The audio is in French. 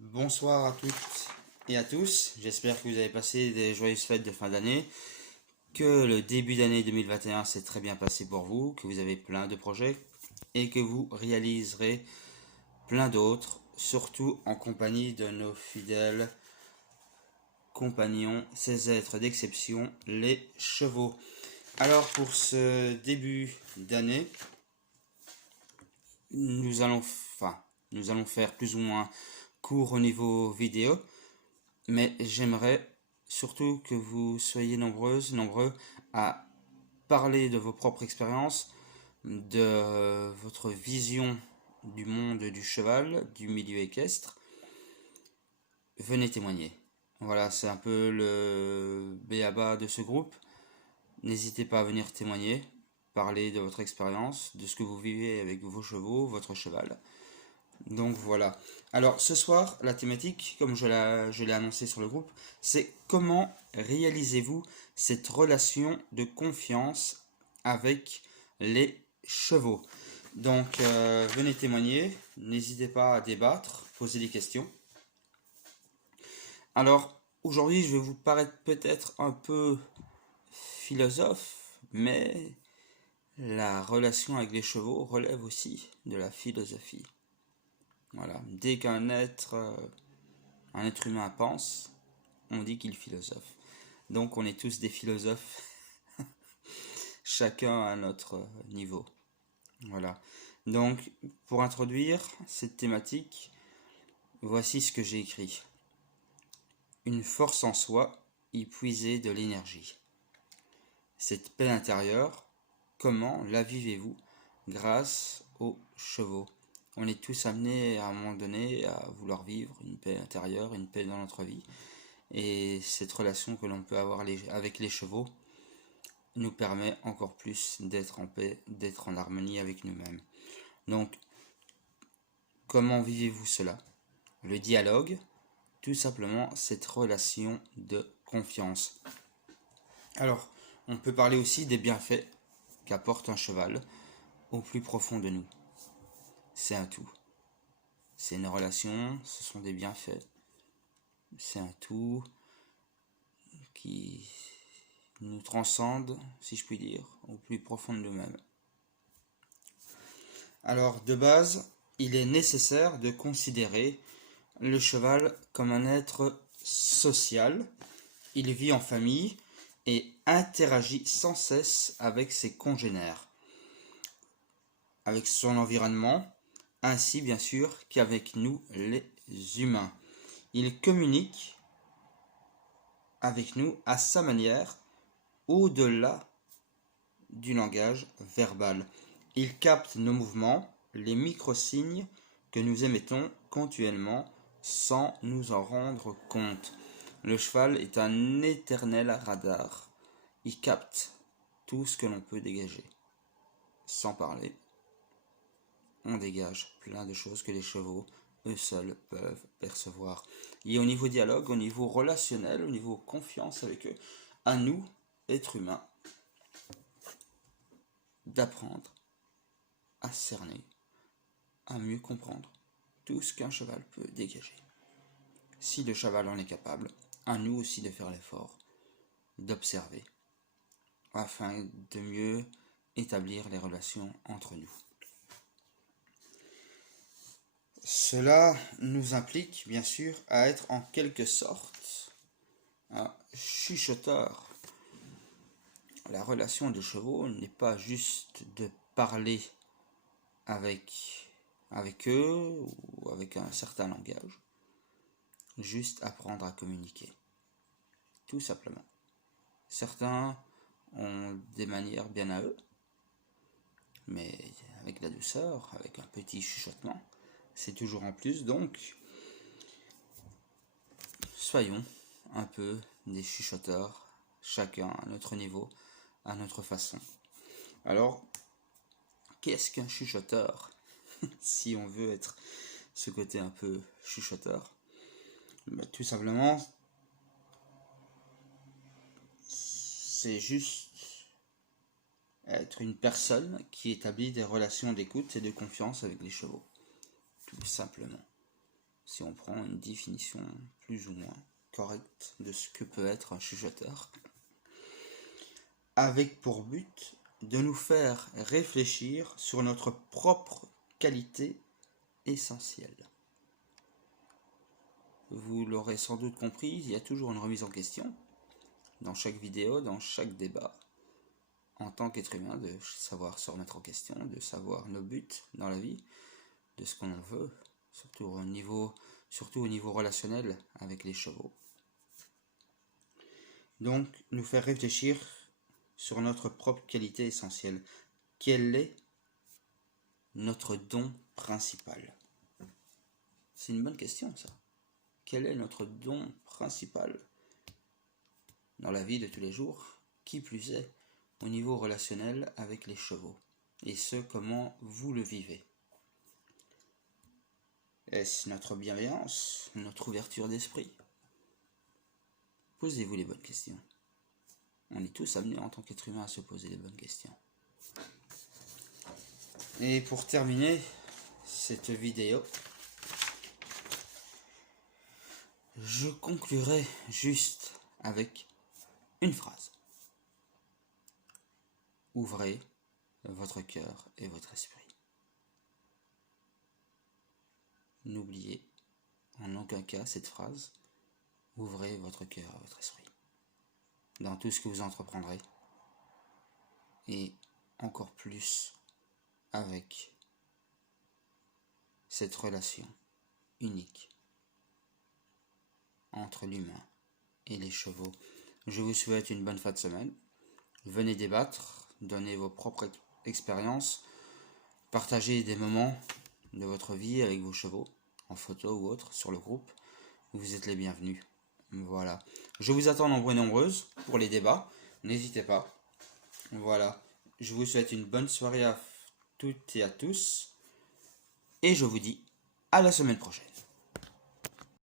Bonsoir à toutes et à tous, j'espère que vous avez passé des joyeuses fêtes de fin d'année, que le début d'année 2021 s'est très bien passé pour vous, que vous avez plein de projets et que vous réaliserez plein d'autres, surtout en compagnie de nos fidèles compagnons, ces êtres d'exception, les chevaux. Alors pour ce début d'année, nous allons faire plus ou moins court au niveau vidéo, mais j'aimerais surtout que vous soyez nombreux à parler de vos propres expériences, de votre vision du monde du cheval, du milieu équestre. Venez témoigner. Voilà, c'est un peu le b.a-ba de ce groupe. N'hésitez pas à venir témoigner, parler de votre expérience, de ce que vous vivez avec vos chevaux, votre cheval. Donc voilà. Alors ce soir, la thématique, comme je l'ai annoncé sur le groupe, c'est comment réalisez-vous cette relation de confiance avec les chevaux. Donc venez témoigner, n'hésitez pas à débattre, poser des questions. Alors aujourd'hui, je vais vous paraître peut-être un peu philosophe, mais la relation avec les chevaux relève aussi de la philosophie. Voilà, dès un être humain pense, on dit qu'il philosophe. Donc on est tous des philosophes, chacun à notre niveau. Voilà. Donc pour introduire cette thématique, voici ce que j'ai écrit. Une force en soi, y puiser de l'énergie. Cette paix intérieure, comment la vivez-vous grâce aux chevaux? On est tous amenés à un moment donné à vouloir vivre une paix intérieure, une paix dans notre vie. Et cette relation que l'on peut avoir avec les chevaux nous permet encore plus d'être en paix, d'être en harmonie avec nous-mêmes. Donc, comment vivez-vous cela? Le dialogue, tout simplement cette relation de confiance. Alors, on peut parler aussi des bienfaits qu'apporte un cheval au plus profond de nous. C'est un tout. C'est une relation, ce sont des bienfaits. C'est un tout qui nous transcende, si je puis dire, au plus profond de nous-mêmes. Alors, de base, il est nécessaire de considérer le cheval comme un être social. Il vit en famille et interagit sans cesse avec ses congénères, avec son environnement, ainsi bien sûr qu'avec nous les humains. Il communique avec nous à sa manière, au-delà du langage verbal. Il capte nos mouvements, les micro-signes que nous émettons continuellement sans nous en rendre compte. Le cheval est un éternel radar. Il capte tout ce que l'on peut dégager. Sans parler, on dégage plein de choses que les chevaux, eux seuls, peuvent percevoir. Et au niveau dialogue, au niveau relationnel, au niveau confiance avec eux, à nous, êtres humains, d'apprendre à cerner, à mieux comprendre tout ce qu'un cheval peut dégager. Si le cheval en est capable, à nous aussi de faire l'effort d'observer, afin de mieux établir les relations entre nous. Cela nous implique bien sûr à être en quelque sorte un chuchoteur. La relation de chevaux n'est pas juste de parler avec eux ou avec un certain langage, juste apprendre à communiquer, tout simplement. Certains ont des manières bien à eux, mais avec la douceur, avec un petit chuchotement, c'est toujours en plus. Donc soyons un peu des chuchoteurs, chacun à notre niveau, à notre façon. Alors, qu'est-ce qu'un chuchoteur? Si on veut être ce côté un peu chuchoteur, tout simplement, c'est juste être une personne qui établit des relations d'écoute et de confiance avec les chevaux. Tout simplement. si on prend une définition plus ou moins correcte de ce que peut être un chuchoteur, avec pour but de nous faire réfléchir sur notre propre qualité essentielle. Vous l'aurez sans doute compris, il y a toujours une remise en question dans chaque vidéo, dans chaque débat, en tant qu'être humain, de savoir se remettre en question, de savoir nos buts dans la vie, de ce qu'on en veut, surtout au niveau relationnel avec les chevaux. Donc, nous faire réfléchir sur notre propre qualité essentielle. Quel est notre don principal? C'est une bonne question, ça. Quel est notre don principal dans la vie de tous les jours, qui plus est au niveau relationnel avec les chevaux? Et ce, comment vous le vivez? Est-ce notre bienveillance, notre ouverture d'esprit? Posez-vous les bonnes questions. On est tous amenés en tant qu'être humain à se poser les bonnes questions. Et pour terminer cette vidéo, je conclurai juste avec une phrase. Ouvrez votre cœur et votre esprit. N'oubliez en aucun cas cette phrase. Ouvrez votre cœur et votre esprit dans tout ce que vous entreprendrez, et encore plus avec cette relation unique entre l'humain et les chevaux. Je vous souhaite une bonne fin de semaine. Venez débattre, donnez vos propres expériences, partagez des moments de votre vie avec vos chevaux, en photo ou autre, sur le groupe. Vous êtes les bienvenus. Voilà. Je vous attends nombreux et nombreuses pour les débats. N'hésitez pas. Voilà. Je vous souhaite une bonne soirée à toutes et à tous. Et je vous dis à la semaine prochaine.